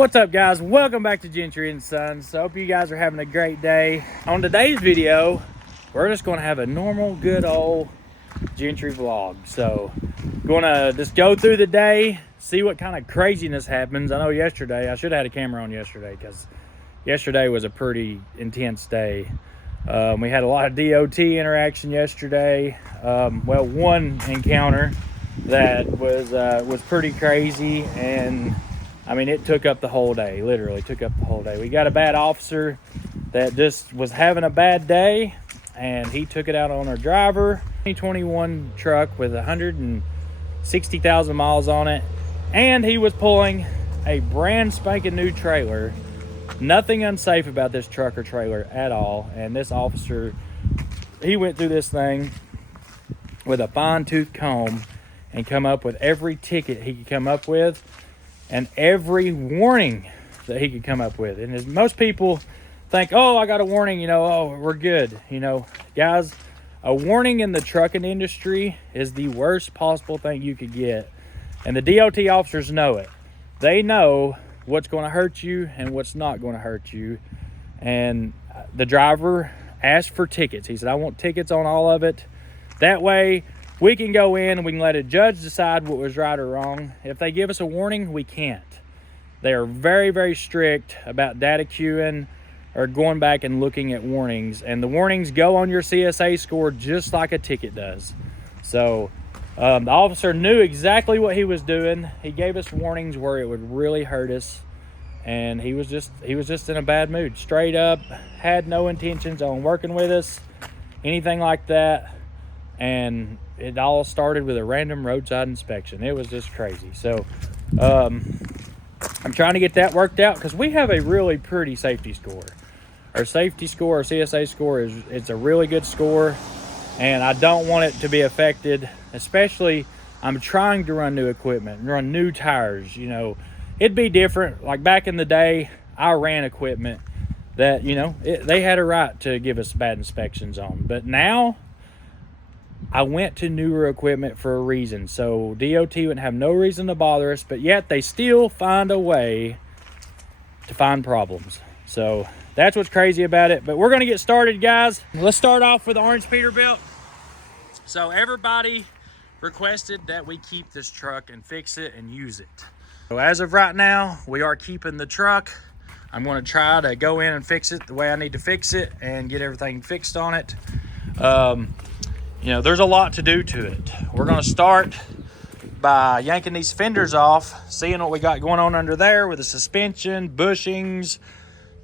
What's up, guys? Welcome back to Gentry and Sons. So I hope you guys are having a great day. On today's video, we're just going to have a normal, good old Gentry vlog. So going to just go through the day, see what kind of craziness happens. I know yesterday, I should have had a camera on yesterday because yesterday was a pretty intense day. We had a lot of DOT interaction yesterday. Well, one encounter that was pretty crazy, and I mean, it took up the whole day, literally took up the whole day. We got a bad officer that just was having a bad day, and he took it out on our driver. 2021 truck with 160,000 miles on it, and he was pulling a brand spanking new trailer. Nothing unsafe about this truck or trailer at all. And this officer, he went through this thing with a fine-tooth comb and come up with every ticket he could come up with and every warning that he could come up with. And as most people think, oh, I got a warning, oh, we're good. Guys, a warning in the trucking industry is the worst possible thing you could get. And the DOT officers know it. They know what's going to hurt you and what's not going to hurt you. And the driver asked for tickets. He said, I want tickets on all of it. That way we can go in and we can let a judge decide what was right or wrong. If they give us a warning, we can't. They are very, very strict about data queuing or going back and looking at warnings. And the warnings go on your CSA score just like a ticket does. So the officer knew exactly what he was doing. He gave us warnings where it would really hurt us. And he was just in a bad mood. Straight up, had no intentions on working with us, anything like that. And it all started with a random roadside inspection. It was just crazy. So I'm trying to get that worked out because we have a really pretty safety score. Our safety score, our CSA score, it's a really good score. And I don't want it to be affected, especially I'm trying to run new equipment, run new tires. It'd be different. Like back in the day, I ran equipment that, they had a right to give us bad inspections on. But now I went to newer equipment for a reason. So DOT wouldn't have no reason to bother us, but yet they still find a way to find problems. So that's what's crazy about it. But we're going to get started, guys. Let's start off with the orange Peterbilt. So everybody requested that we keep this truck and fix it and use it. So as of right now, we are keeping the truck. I'm going to try to go in and fix it the way I need to fix it and get everything fixed on it. There's a lot to do to it. We're going to start by yanking these fenders off, seeing what we got going on under there with the suspension, bushings,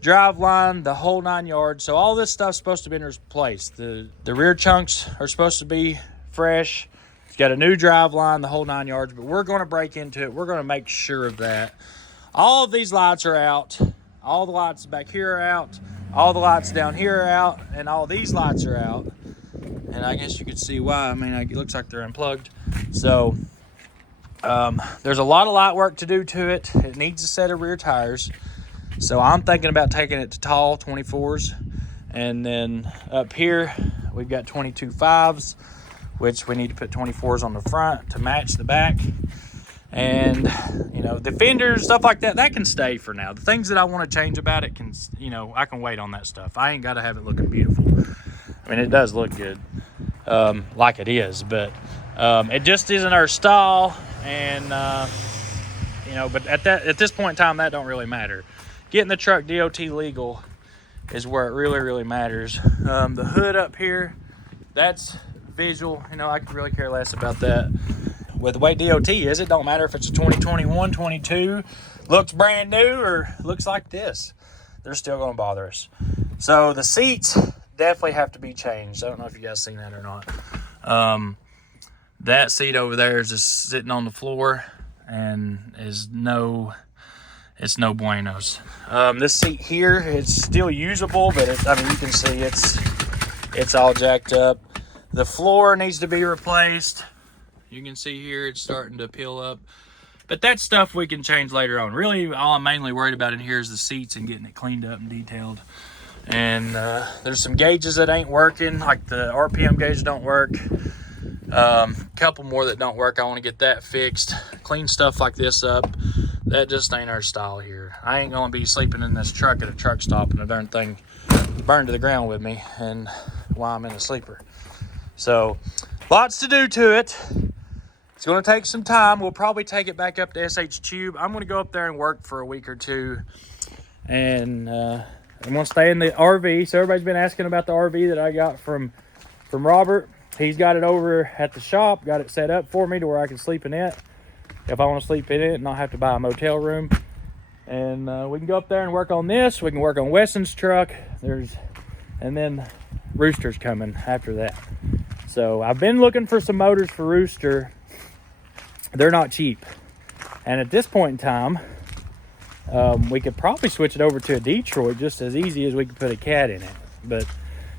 drive line, the whole 9 yards. So all this stuff's supposed to be replaced. The rear chunks are supposed to be fresh. It's got a new drive line, the whole 9 yards, but we're going to break into it. We're going to make sure of that. All of these lights are out. All the lights back here are out. All the lights down here are out, and all these lights are out. And I guess you could see why. I mean, it looks like they're unplugged. So there's a lot of light work to do to it. It needs a set of rear tires. So I'm thinking about taking it to tall 24s. And then up here, we've got 22.5s, which we need to put 24s on the front to match the back. And, the fenders, stuff like that, that can stay for now. The things that I want to change about it can, I can wait on that stuff. I ain't got to have it looking beautiful. I mean, it does look good, like it is, but it just isn't our style. And, but at this point in time, that don't really matter. Getting the truck DOT legal is where it really, really matters. The hood up here, that's visual. I could really care less about that. With the way DOT is, it don't matter if it's a 2021, 22, looks brand new, or looks like this. They're still going to bother us. So the seats definitely have to be changed. I don't know if you guys seen that or not. That seat over there is just sitting on the floor and it's no buenos. This seat here, it's still usable, but you can see it's all jacked up. The floor needs to be replaced. You can see here it's starting to peel up. But that stuff we can change later on. Really, all I'm mainly worried about in here is the seats and getting it cleaned up and detailed. And there's some gauges that ain't working, like the RPM gauge don't work. Couple more that don't work. I want to get that fixed, clean stuff like this up. That just ain't our style here. I ain't gonna be sleeping in this truck at a truck stop and the darn thing burned to the ground with me and while I'm in a sleeper. So lots to do to it. It's gonna take some time. We'll probably take it back up to SH Tube. I'm gonna go up there and work for a week or two, and I'm gonna stay in the RV. So everybody's been asking about the RV that I got from Robert. He's got it over at the shop, got it set up for me to where I can sleep in it if I want to sleep in it and not have to buy a motel room. And we can go up there and work on this. We can work on Weston's truck. And then Rooster's coming after that. So I've been looking for some motors for Rooster. They're not cheap. And at this point in time, we could probably switch it over to a Detroit just as easy as we could put a cat in it. But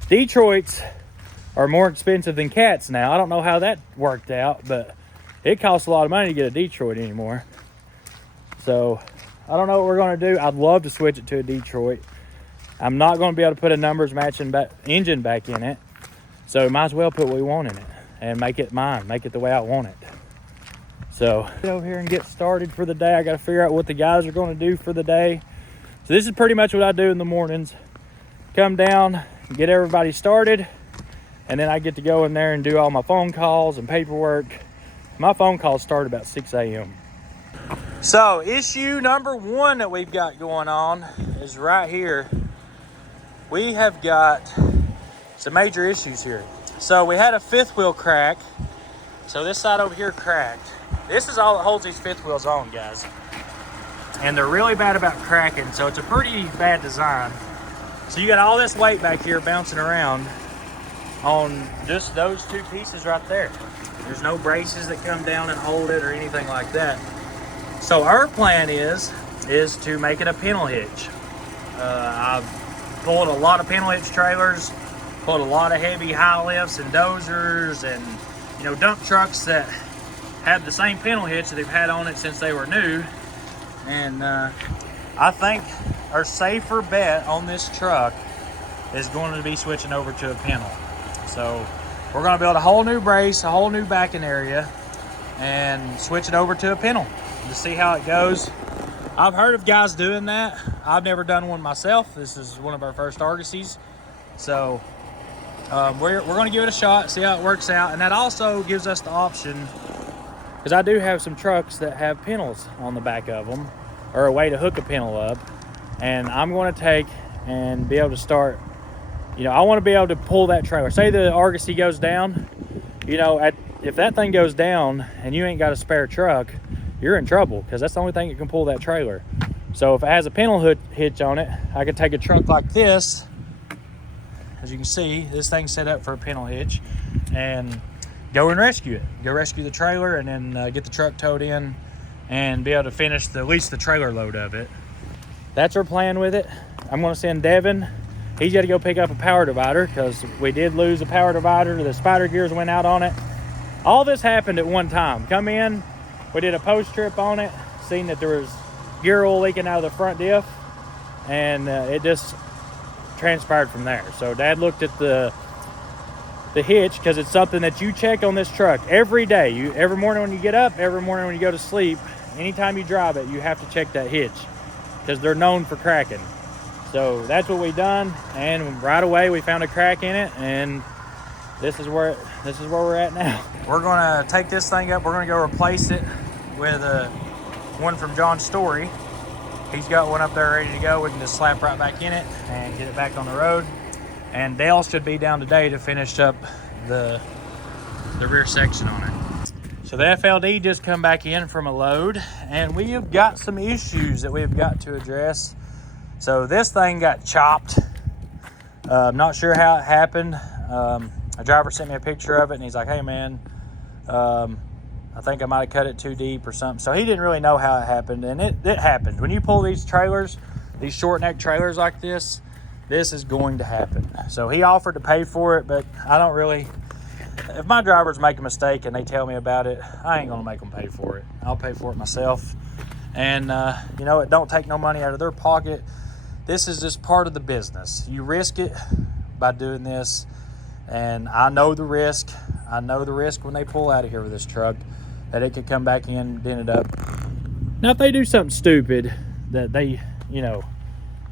Detroits are more expensive than cats now. I don't know how that worked out, but it costs a lot of money to get a Detroit anymore. So I don't know what we're going to do. I'd love to switch it to a Detroit. I'm not going to be able to put a numbers matching engine back in it. So might as well put what we want in it and make it mine. Make it the way I want it. So get over here and get started for the day. I got to figure out what the guys are going to do for the day. So this is pretty much what I do in the mornings. Come down, get everybody started, and then I get to go in there and do all my phone calls and paperwork. My phone calls start about 6 a.m. So issue number one that we've got going on is right here. We have got some major issues here. So we had a fifth wheel crack. So this side over here cracked. This is all that holds these fifth wheels on, guys. And they're really bad about cracking, so it's a pretty bad design. So you got all this weight back here bouncing around on just those two pieces right there. There's no braces that come down and hold it or anything like that. So our plan is to make it a pintle hitch. I've pulled a lot of pintle hitch trailers, pulled a lot of heavy high lifts and dozers and dump trucks that have the same pintle hitch that they've had on it since they were new. And I think our safer bet on this truck is going to be switching over to a pintle. So we're going to build a whole new brace, a whole new backing area, and switch it over to a pintle to see how it goes. I've heard of guys doing that. I've never done one myself. This is one of our first Argosies. So we're going to give it a shot, see how it works out. And that also gives us the option, because I do have some trucks that have pintles on the back of them, or a way to hook a pintle up. And I'm going to take and be able to start, I want to be able to pull that trailer. Say the Argosy goes down, if that thing goes down and you ain't got a spare truck, you're in trouble, because that's the only thing that can pull that trailer. So if it has a pintle hitch on it, I could take a truck like this. As you can see, this thing's set up for a pintle hitch, and go and rescue it. Go rescue the trailer, and then get the truck towed in and be able to finish at least the trailer load of it. That's our plan with it. I'm going to send Devin. He's got to go pick up a power divider, because we did lose a power divider. The spider gears went out on it. All this happened at one time. Come in, we did a post trip on it, seen that there was gear oil leaking out of the front diff, and it just transpired from there. So Dad looked at the hitch, because it's something that you check on this truck every day. Every morning when you get up, every morning when you go to sleep, anytime you drive it, you have to check that hitch, because they're known for cracking. So that's what we done, and right away we found a crack in it, and this is where we're at now. We're gonna take this thing up. We're gonna go replace it with one from John's Story. He's got one up there ready to go. We can just slap right back in it and get it back on the road. And Dale should be down today to finish up the rear section on it. So the FLD just come back in from a load, and we have got some issues that we've got to address. So this thing got chopped. I'm not sure how it happened. A driver sent me a picture of it, and he's like, hey man, I think I might have cut it too deep or something. So he didn't really know how it happened, and it happened. When you pull these trailers, these short neck trailers like this is going to happen. So he offered to pay for it, but I don't really, if my drivers make a mistake and they tell me about it, I ain't gonna make them pay for it. I'll pay for it myself. And it don't take no money out of their pocket. This is just part of the business. You risk it by doing this, and I know the risk. I know the risk when they pull out of here with this truck, that it could come back in, dented up. Now, if they do something stupid that they, you know,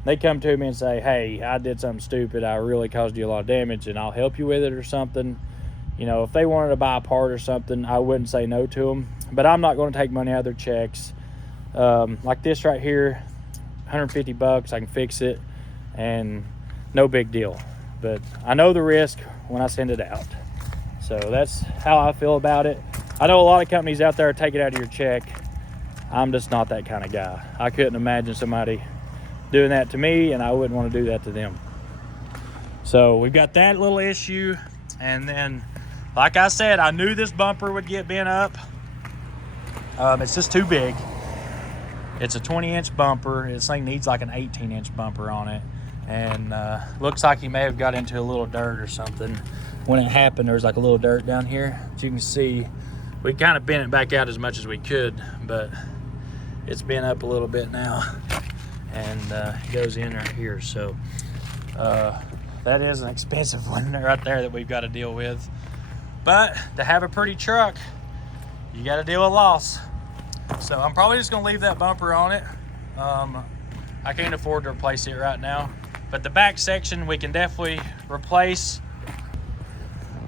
they come to me and say, hey, I did something stupid, I really caused you a lot of damage, and I'll help you with it or something. You know, if they wanted to buy a part or something, I wouldn't say no to them. But I'm not going to take money out of their checks. Like this right here, $150, I can fix it, and no big deal. But I know the risk when I send it out. So that's how I feel about it. I know a lot of companies out there take it out of your check. I'm just not that kind of guy. I couldn't imagine somebody doing that to me, and I wouldn't want to do that to them. So we've got that little issue. And then, like I said, I knew this bumper would get bent up. It's just too big. It's a 20-inch bumper. This thing needs like an 18-inch bumper on it. And looks like he may have got into a little dirt or something. When it happened, there was like a little dirt down here. As you can see, we kind of bent it back out as much as we could, but it's bent up a little bit now. And it goes in right here. So that is an expensive one right there that we've got to deal with. But to have a pretty truck, you got to deal with loss. So I'm probably just going to leave that bumper on it. I can't afford to replace it right now. But the back section we can definitely replace.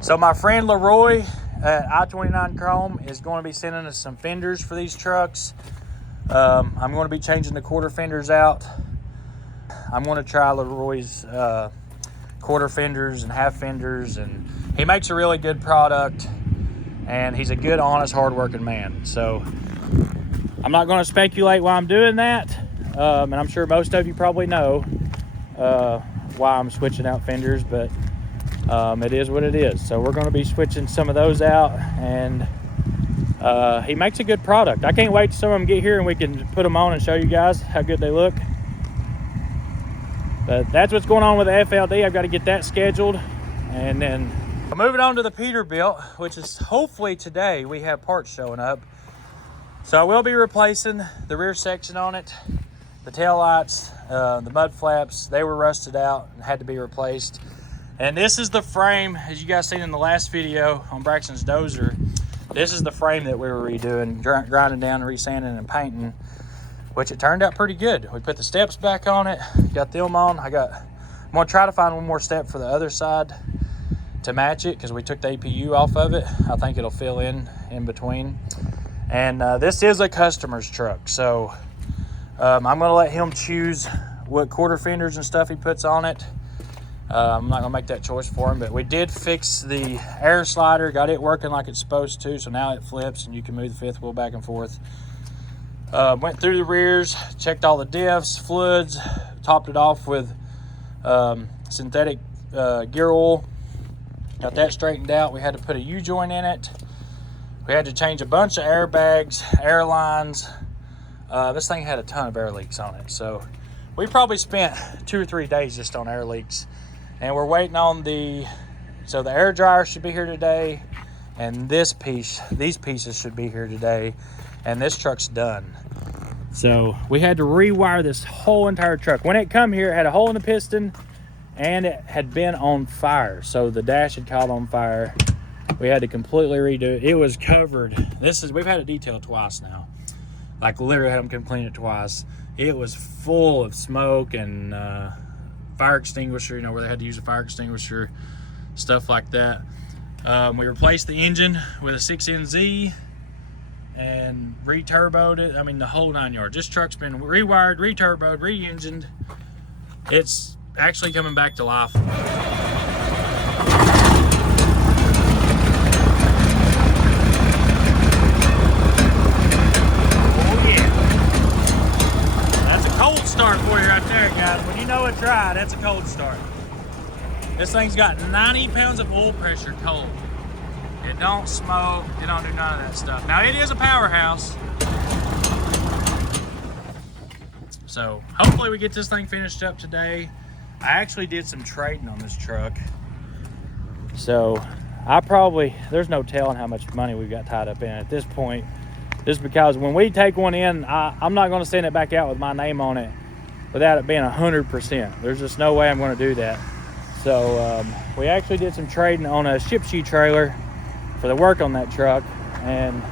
So my friend Leroy at I-29 Chrome is going to be sending us some fenders for these trucks. I'm going to be changing the quarter fenders out. I'm going to try Leroy's quarter fenders and half fenders, and he makes a really good product, and he's a good, honest, hard-working man. So I'm not going to speculate why I'm doing that, and I'm sure most of you probably know why I'm switching out fenders, but it is what it is. So we're going to be switching some of those out, and he makes a good product. I can't wait till some of them get here and we can put them on and show you guys how good they look. But that's what's going on with the FLD. I've got to get that scheduled. And then moving on to the Peterbilt, which is hopefully today we have parts showing up. So I will be replacing the rear section on it, the tail lights, the mud flaps. They were rusted out and had to be replaced. And this is the frame, as you guys seen in the last video on Braxton's dozer. This is the frame that we were redoing, grinding down, resanding, and painting, which it turned out pretty good. We put the steps back on it, got them on. I'm gonna try to find one more step for the other side to match it, because we took the APU off of it. I think it'll fill in between. And this is a customer's truck, so I'm gonna let him choose what quarter fenders and stuff he puts on it. I'm not gonna make that choice for him, but we did fix the air slider, got it working like it's supposed to, so now it flips and you can move the fifth wheel back and forth. Went through the rears, checked all the diffs, fluids, topped it off with synthetic gear oil, got that straightened out. We had to put a U-joint in it. We had to change a bunch of airbags, air lines. This thing had a ton of air leaks on it, so we probably spent 2 or 3 days just on air leaks. And we're waiting on so the air dryer should be here today, and these pieces should be here today, and this truck's done. So we had to rewire this whole entire truck. When it come here, it had a hole in the piston, and it had been on fire. So the dash had caught on fire. We had to completely redo it. It was covered. We've had it detailed twice now. Like literally had them come clean it twice. It was full of smoke and fire extinguisher, you know, where they had to use a fire extinguisher, stuff like that. We replaced the engine with a 6NZ and re-turboed it. I mean, the whole 9 yards. This truck's been rewired, re-turboed, re-engined. It's actually coming back to life. Start for you right there, guys. When you know it's dry, that's a cold start. This thing's got 90 pounds of oil pressure cold. It don't smoke, it don't do none of that stuff. Now it is a powerhouse. So hopefully we get this thing finished up today. I actually did some trading on this truck. So there's no telling how much money we've got tied up in at this point. Just because when we take one in, I'm not gonna send it back out with my name on it without it being 100%. There's just no way I'm going to do that. So we actually did some trading on a ship sheet trailer for the work on that truck, and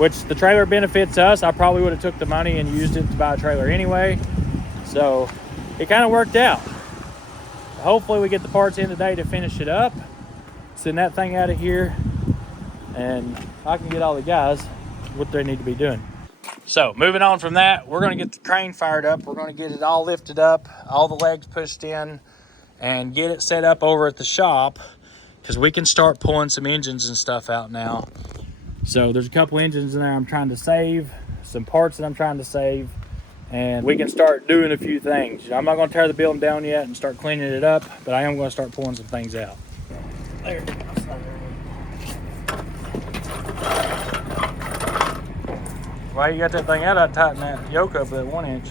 which the trailer benefits us. I probably would have took the money and used it to buy a trailer anyway. So it kind of worked out. Hopefully we get the parts in today to finish it up, send that thing out of here, and I can get all the guys what they need to be doing. So moving on from that, we're going to get the crane fired up. We're going to get it all lifted up, all the legs pushed in, and get it set up over at the shop, because we can start pulling some engines and stuff out now. So there's a couple engines in there I'm trying to save, some parts that I'm trying to save, and we can start doing a few things. I'm not going to tear the building down yet and start cleaning it up, but I am going to start pulling some things out. There. Why you got that thing out? I tightened that yoke up at 1 inch.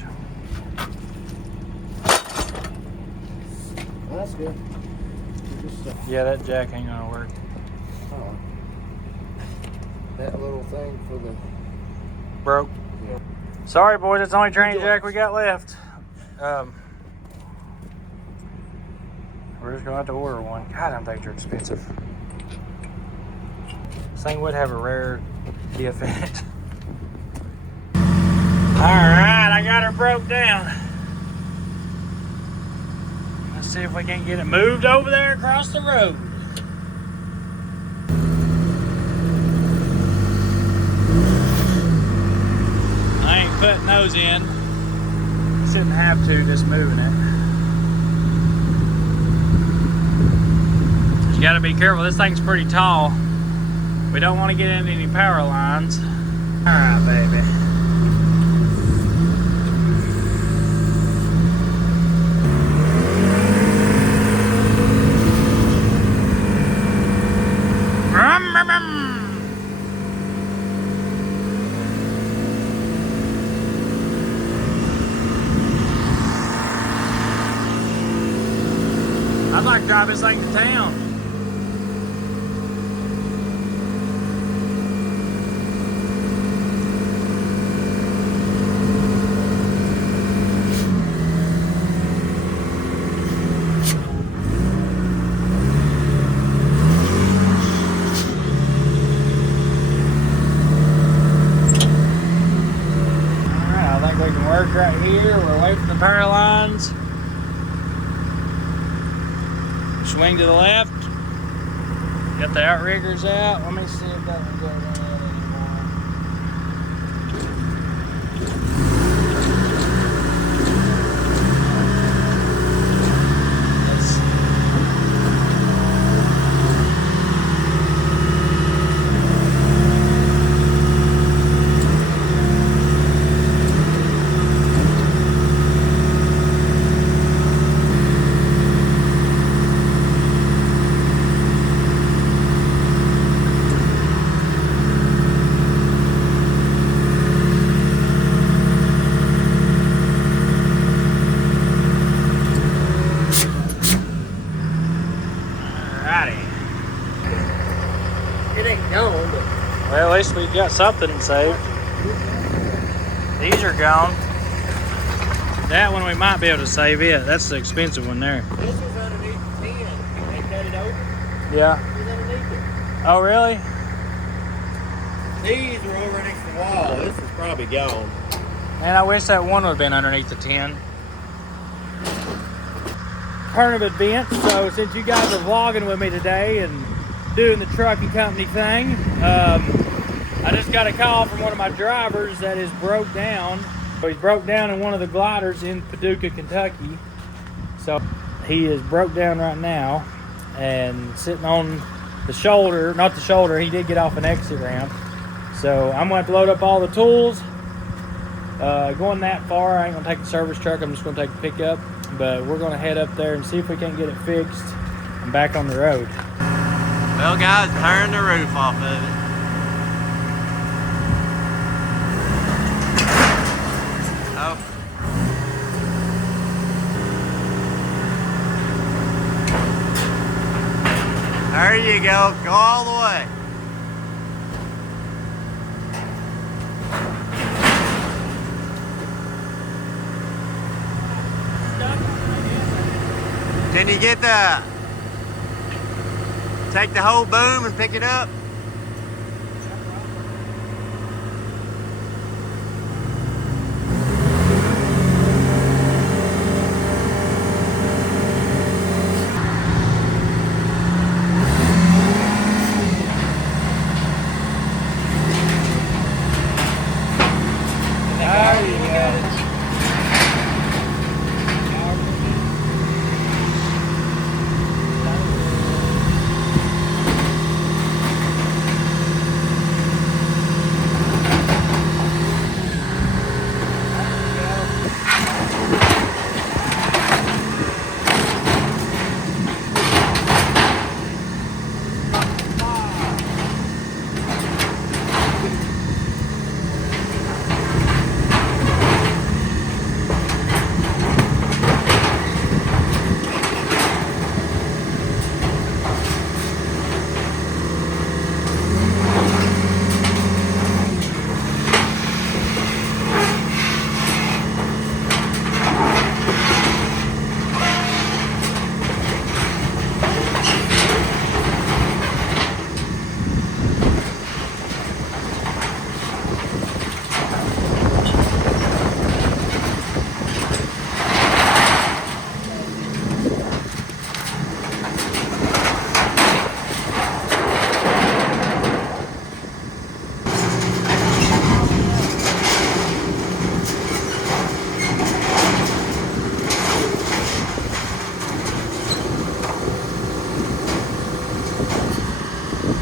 Well, that's good. Yeah, that jack ain't gonna work. Oh. That little thing for the... Broke. Yeah. Sorry, boys, it's the only tranny jack we got left. We're just gonna have to order one. God, them things are expensive. This thing would have a rare diff in it. Alright, I got her broke down. Let's see if we can't get it moved over there across the road. I ain't putting those in. Shouldn't have to, just moving it. You gotta be careful, this thing's pretty tall. We don't want to get into any power lines. Alright, baby. I'd like to drive this thing to town. Alright, I think we can work right here. We're away from the power lines. Swing to the left. Got the outriggers out. Let me see if that one's going out anymore. Let's see. It ain't gone, but... Well, at least we got something saved. These are gone. That one we might be able to save it. That's the expensive one there. This is underneath the 10. They cut it over. Yeah. It's underneath it. Oh, really? These are over next to the wall. This is probably gone. Man, I wish that one would have been underneath the 10. Turn of events. So since you guys are vlogging with me today and doing the trucking company thing, I just got a call from one of my drivers that is broke down. So he's broke down in one of the gliders in Paducah, Kentucky. So he is broke down right now and sitting on the shoulder, not the shoulder, he did get off an exit ramp. So I'm gonna have to load up all the tools. Going that far, I ain't gonna take the service truck, I'm just gonna take the pickup. But we're gonna head up there and see if we can get it fixed and back on the road. Well, guys, turn the roof off of it. Oh. There you go. Go all the way. Can you get the... Take the whole boom and pick it up?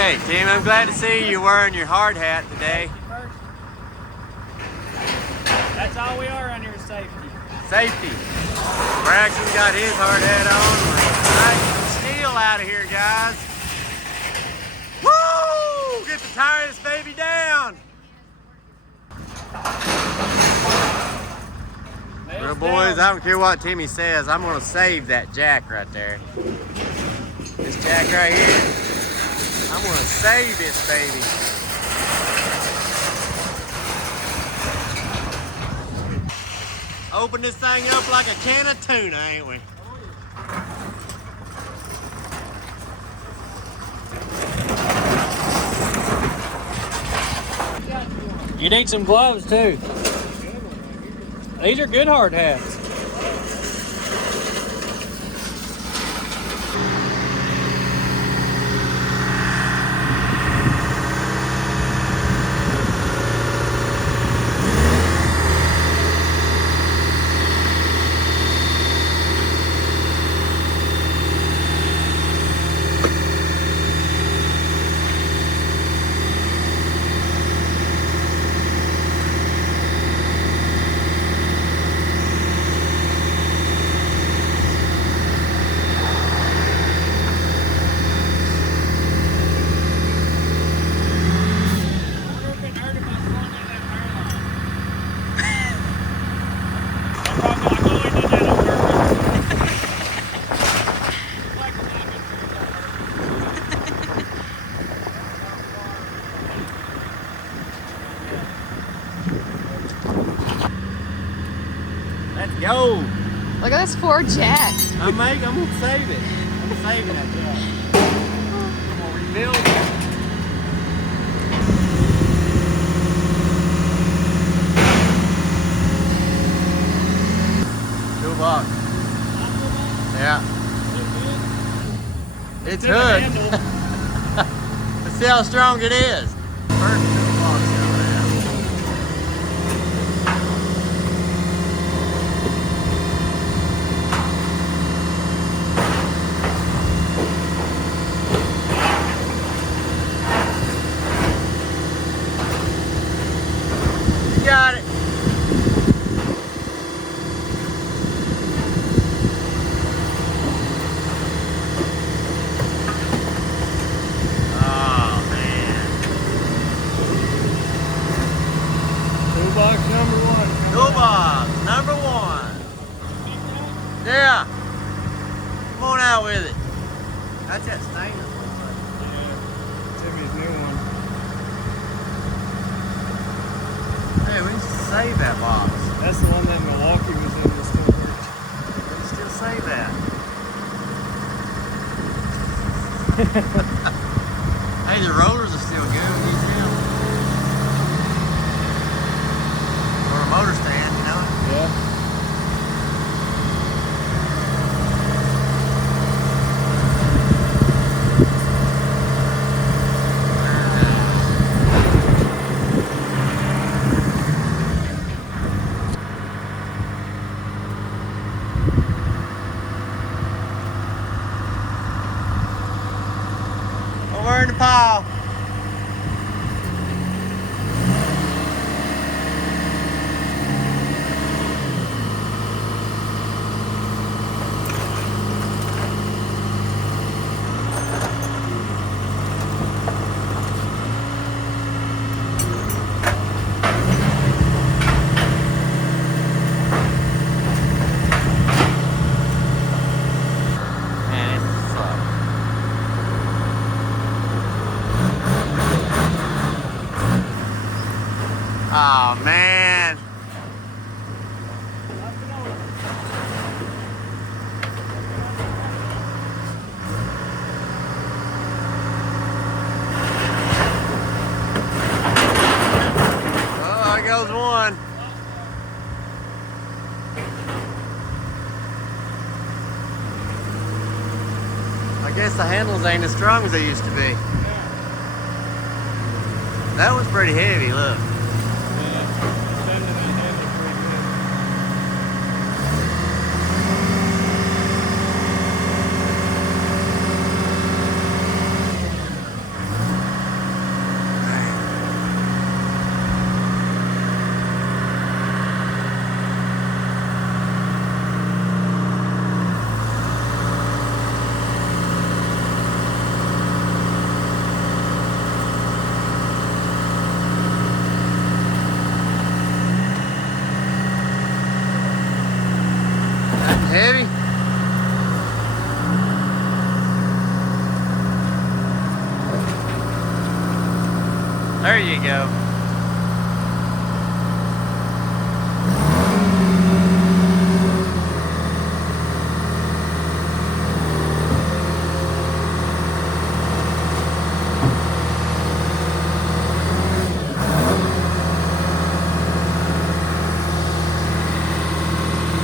Hey, Tim, I'm glad to see you wearing your hard hat today. That's all we are under safety. Safety. Braxton got his hard hat on. We're nice and still out of here, guys. Woo! Get the tire of this baby down. Well, boys, I don't care what Timmy says. I'm going to save that jack right there. This jack right here. I'm going to save this baby. Open this thing up like a can of tuna, ain't we? You need some gloves too. These are good hard hats. Let's go. Look at this Ford Jack. I'm gonna save it. I'm saving that jack. I'm gonna rebuild it. $2. Yeah. It's hood. Let's see how strong it is. First $2 coming out. You got it. Toolbox number one. Toolbox number one. Yeah. Come on out with it. That's that stainless one. Yeah. Timmy's new one. Hey, we can save that box. That's the one that Milwaukee was in that still works. We can still save that. Hey, the rollers are still good with these now. Or a motor stand, you know? Yeah. Over in the pile. Man, it sucks. Oh man. Oh, there goes one. I guess the handles ain't as strong as they used to be. That one's pretty heavy, look. heavy? There you go.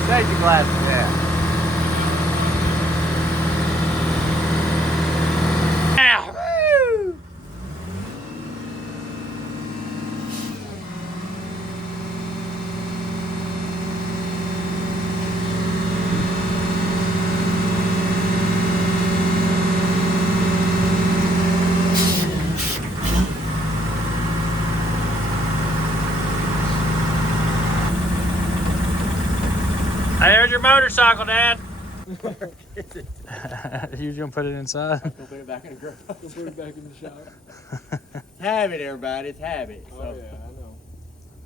Safety glasses, yeah. Ow! Woo! Hey, there's your motorcycle, Dad. You gonna put it inside? I'll put it back in the garage. I'll put it back in the shop. It's habit, everybody. It's habit. So. Oh, yeah, I know.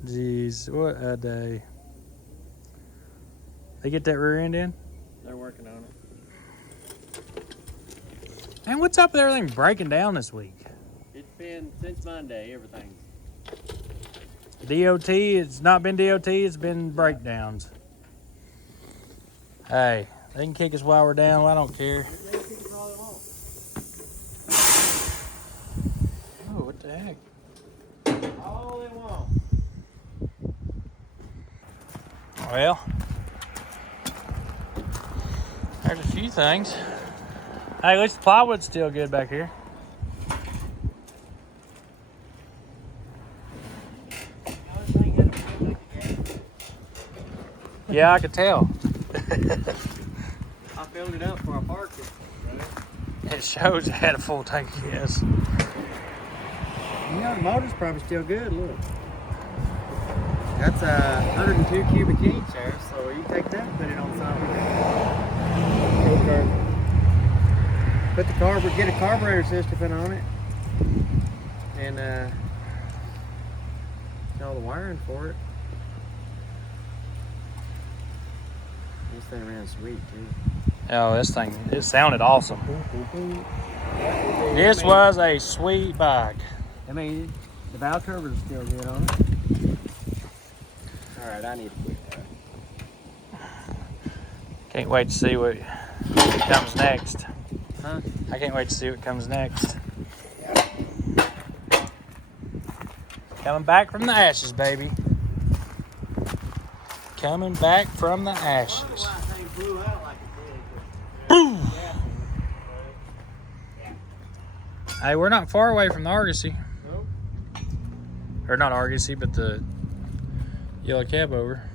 Jeez, what a day. They get that rear end in? They're working on it. Man, what's up with everything breaking down this week? It's been since Monday, everything. DOT, it's not been DOT, it's been breakdowns. Hey, they can kick us while we're down, I don't care. Oh, what the heck? All they want. Well, there's a few things. Hey, at least the plywood's still good back here. Yeah, I could tell. I filled it up for a park it. Right? It shows it had a full tank, yes. You know, the motor's probably still good, look. That's 102 cubic inch there, so you take that and put it on something. Put the carburetor, get a carburetor system put on it. And all the wiring for it. This thing ran sweet too. Oh, this thing, it sounded awesome. This was a sweet bike. I mean, the valve cover is still good on it. All right, I need to quit that. Can't wait to see what comes next. Huh? I can't wait to see what comes next. Coming back from the ashes, baby. Coming back from the ashes. Boom! Hey, we're not far away from the Argosy. Nope. Or not Argosy, but the yellow cab over.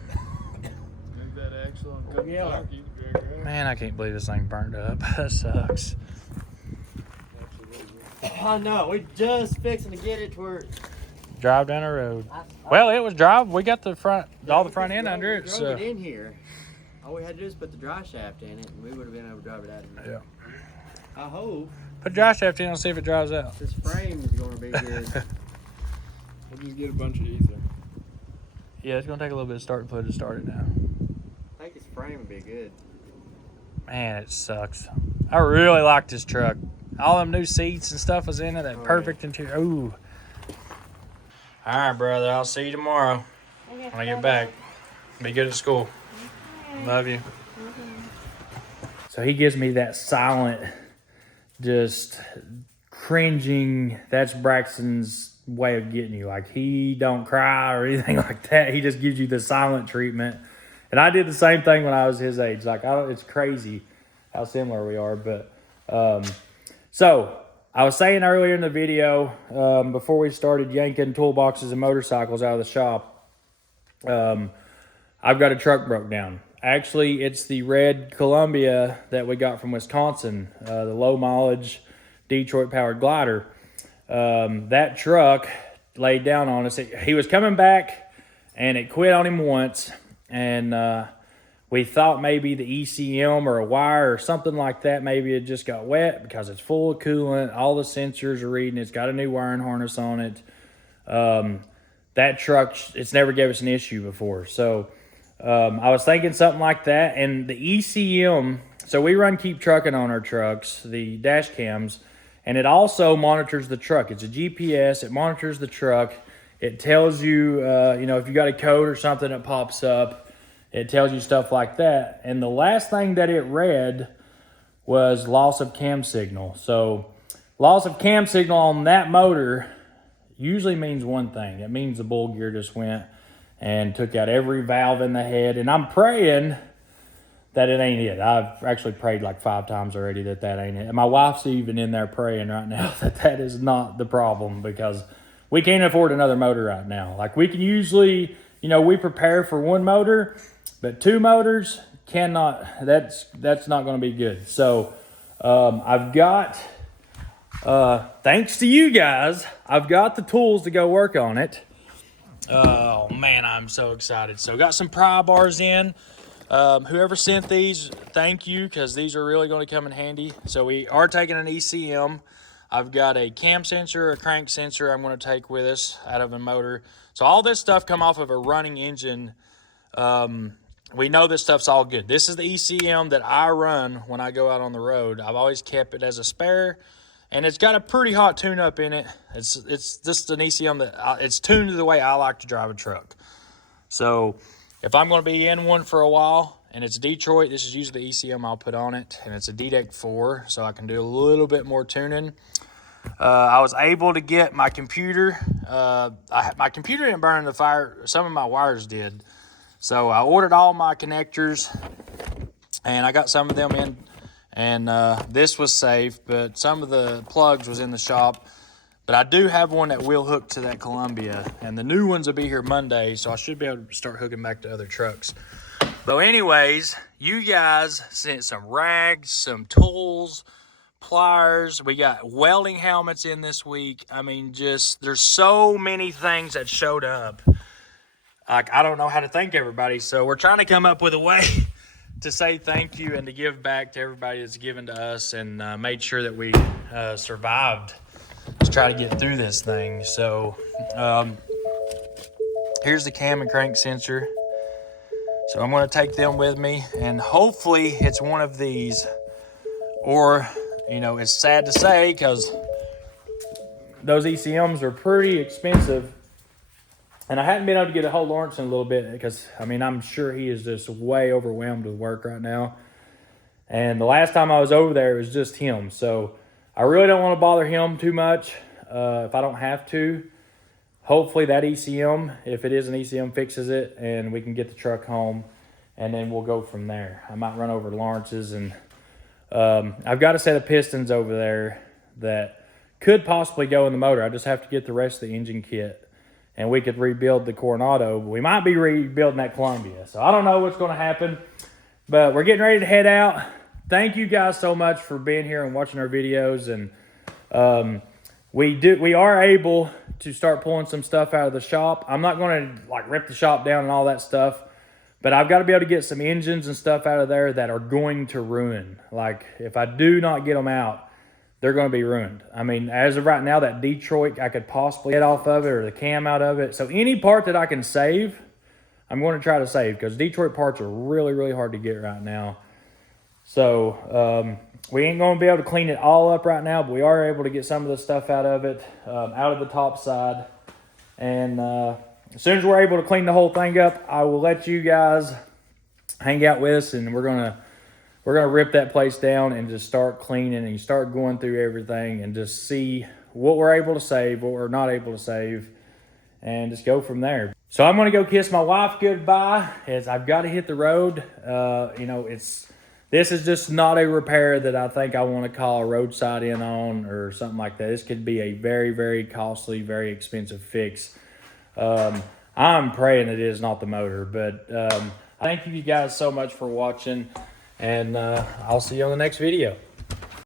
Man, I can't believe this thing burned up. That sucks. I know. We're just fixing to get it to where. Drive down the road. Well, it was drive. We got the front, all the front end under it. We So. drove it in here. All we had to do is put the dry shaft in it, and we would have been able to drive it out of here. Yeah. I hope Put dry shaft in and see if it drives out. this frame is going to be good. We'll just get a bunch of ether. Yeah, it's gonna take a little bit of starting fluid to start it now. I think this frame would be good. Man, it sucks. I really like this truck. All them new seats and stuff was in it. That perfect interior. Ooh. All right, brother. I'll see you tomorrow when I get back. Be good at school. Love you. So he gives me that silent, just cringing. That's Braxton's way of getting you. Like, he don't cry or anything like that. He just gives you the silent treatment. And I did the same thing when I was his age. Like, it's crazy how similar we are. But so I was saying earlier in the video, before we started yanking toolboxes and motorcycles out of the shop, I've got a truck broke down. Actually, it's the red Columbia that we got from Wisconsin, the low mileage Detroit powered glider. That truck laid down on us. He was coming back and it quit on him once. And we thought maybe the ECM or a wire or something like that, maybe it just got wet because it's full of coolant. All the sensors are reading. It's got a new wiring harness on it. That truck, it's never gave us an issue before. So I was thinking something like that. And the ECM, so we run Keep Trucking on our trucks, the dash cams, and it also monitors the truck. It's a GPS. It monitors the truck. It tells you, if you got a code or something that pops up, it tells you stuff like that. And the last thing that it read was loss of cam signal. So loss of cam signal on that motor usually means one thing. It means the bull gear just went and took out every valve in the head. And I'm praying that it ain't it. I've actually prayed like 5 times already that ain't it. And my wife's even in there praying right now that is not the problem, because we can't afford another motor right now. Like, we can usually, we prepare for 1 motor, but 2 motors cannot, that's not going to be good. So I've got, thanks to you guys, I've got the tools to go work on it. Oh man, I'm so excited. So got some pry bars in. Whoever sent these, thank you, because these are really going to come in handy. So we are taking an ECM. I've got a cam sensor, a crank sensor I'm going to take with us out of a motor. So all this stuff come off of a running engine. We know this stuff's all good. This is the ECM that I run when I go out on the road. I've always kept it as a spare, and it's got a pretty hot tune-up in it. It's just an ECM that it's tuned to the way I like to drive a truck. So if I'm going to be in one for a while and it's Detroit, this is usually the ECM I'll put on it, and it's a DDEC 4, so I can do a little bit more tuning. I was able to get my computer. My computer didn't burn in the fire. Some of my wires did. So I ordered all my connectors, and I got some of them in, and this was safe, but some of the plugs was in the shop. But I do have one that will hook to that Columbia, and the new ones will be here Monday, so I should be able to start hooking back to other trucks. But anyways, you guys sent some rags, some tools, pliers. We got welding helmets in this week. I mean, there's so many things that showed up. Like, I don't know how to thank everybody, so we're trying to come up with a way to say thank you and to give back to everybody that's given to us and made sure that we survived to try to get through this thing. So here's the cam and crank sensor. So I'm going to take them with me, and hopefully it's one of these, or it's sad to say because those ECMs are pretty expensive, and I hadn't been able to get a hold of Lawrence in a little bit because, I'm sure he is just way overwhelmed with work right now. And the last time I was over there, it was just him. So I really don't want to bother him too much if I don't have to. Hopefully that ECM, if it is an ECM, fixes it, and we can get the truck home, and then we'll go from there. I might run over to Lawrence's, and I've got a set of pistons over there that could possibly go in the motor. I just have to get the rest of the engine kit, and we could rebuild the Coronado. We might be rebuilding that Columbia. So I don't know what's going to happen, but we're getting ready to head out. Thank you guys so much for being here and watching our videos, and we are able to start pulling some stuff out of the shop. I'm not going to rip the shop down and all that stuff, but I've got to be able to get some engines and stuff out of there that are going to ruin. Like, if I do not get them out, they're going to be ruined. As of right now, that Detroit, I could possibly get off of it, or the cam out of it. So any part that I can save, I'm going to try to save, because Detroit parts are really, really hard to get right now. So we ain't going to be able to clean it all up right now, but we are able to get some of the stuff out of it, out of the top side. And as soon as we're able to clean the whole thing up, I will let you guys hang out with us, and we're gonna rip that place down and just start cleaning and start going through everything and just see what we're able to save, what we're not able to save, and just go from there. So I'm going to go kiss my wife goodbye, as I've got to hit the road. This is just not a repair that I think I want to call a roadside in on or something like that. This could be a very, very costly, very expensive fix. I'm praying it is not the motor, but thank you guys so much for watching, and I'll see you on the next video.